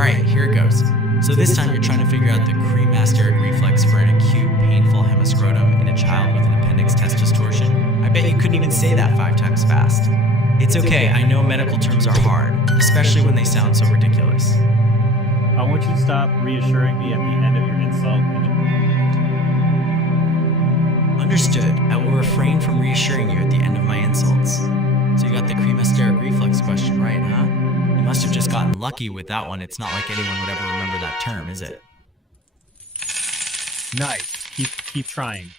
Alright, here it goes. So this time you're trying to figure out the cremasteric reflex for an acute, painful hemiscrotum in a child with an appendix test distortion. I bet you couldn't even say that 5 times fast. It's okay, I know medical terms are hard, especially when they sound so ridiculous. I want you to stop reassuring me at the end of your insult. Understood. I will refrain from reassuring you at the end of my insults. So you got the cremasteric reflex question right, huh? You must have just gotten lucky with that one. It's not like anyone would ever remember that term, is it? Nice. Keep trying.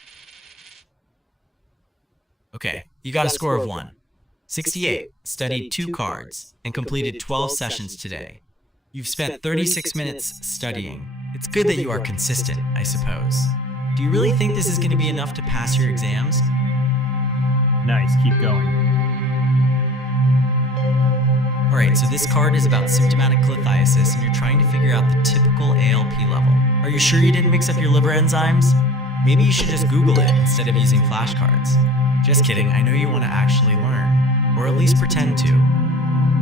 Okay, you got a score of 1. 68, studied 2 cards, and completed 12 sessions today. You've spent 36 minutes studying. It's good that you are consistent, I suppose. Do you really think this is going to be enough to pass your exams? Nice, keep going. Alright, so this card is about symptomatic lithiasis and you're trying to figure out the typical ALP level. Are you sure you didn't mix up your liver enzymes? Maybe you should just Google it instead of using flashcards. Just kidding, I know you want to actually learn. Or at least pretend to.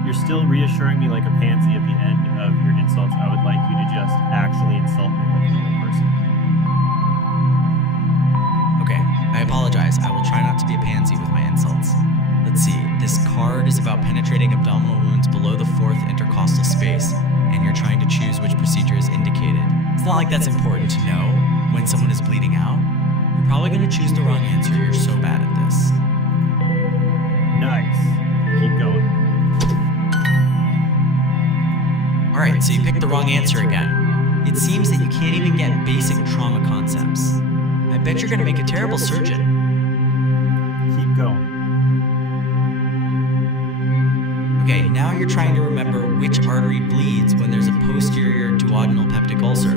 You're still reassuring me like a pansy at the end of your insults. I would like you to just actually insult me like a normal person. Okay, I apologize. I will try not to be a pansy with my insults. Let's see, this card is about penetrating abdominal wounds below the 4th intercostal space, and you're trying to choose which procedure is indicated. It's not like that's important to know when someone is bleeding out. You're probably going to choose the wrong answer. You're so bad at this. Nice. Keep going. Alright, so you picked the wrong answer again. It seems that you can't even get basic trauma concepts. I bet you're going to make a terrible surgeon. Keep going. Okay, now you're trying to remember which artery bleeds when there's a posterior duodenal peptic ulcer.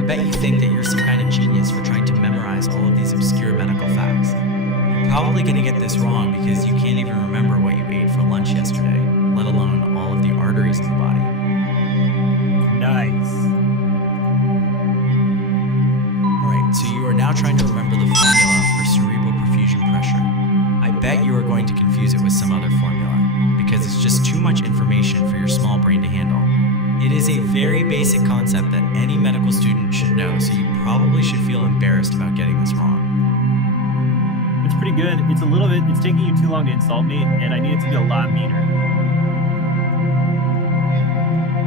I bet you think that you're some kind of genius for trying to memorize all of these obscure medical facts. You're probably going to get this wrong because you can't even remember what you ate for lunch yesterday, let alone all of the arteries in the body. Nice. Alright, so you are now trying to remember the formula for cerebral perfusion pressure. I bet you are going to confuse it with some other formula, because it's just too much information for your small brain to handle. It is a very basic concept that any medical student should know, so you probably should feel embarrassed about getting this wrong. It's pretty good. It's taking you too long to insult me, and I need it to be a lot meaner.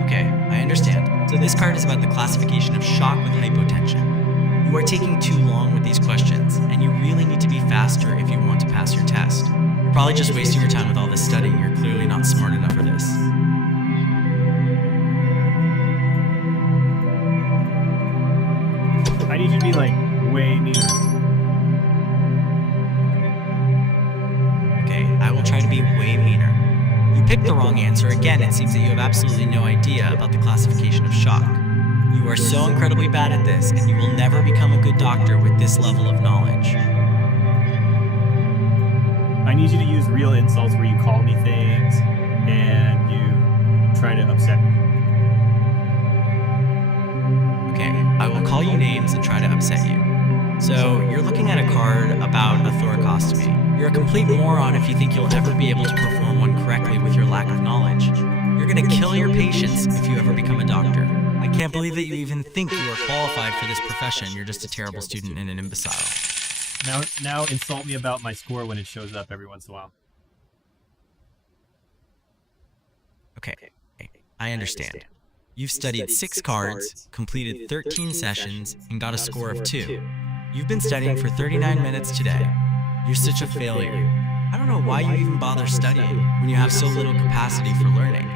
Okay, I understand. So this card is about the classification of shock with hypotension. You are taking too long with these questions, and you really need to be faster if you want to pass your test. You're probably just wasting your time with all this studying. You're clearly not smart enough for this. I need you to be, like, way meaner. Okay, I will try to be way meaner. You picked the wrong answer. Again, it seems that you have absolutely no idea about the classification of shock. You are so incredibly bad at this, and you will never become a good doctor with this level of knowledge. I need you to use real insults where you call me things and you try to upset me. Okay, I will call you names and try to upset you. So, you're looking at a card about a thoracostomy. You're a complete moron if you think you'll ever be able to perform one correctly with your lack of knowledge. You're gonna kill your patients if you ever become a doctor. I can't believe that you even think you are qualified for this profession. You're just a terrible student and an imbecile. Now insult me about my score when it shows up every once in a while. Okay, I understand. You've studied 6 cards, completed 13 sessions, and got a score of 2. You've been studying for 39 minutes today. You're such a failure. I don't know why you even bother studying when you have so little capacity for learning.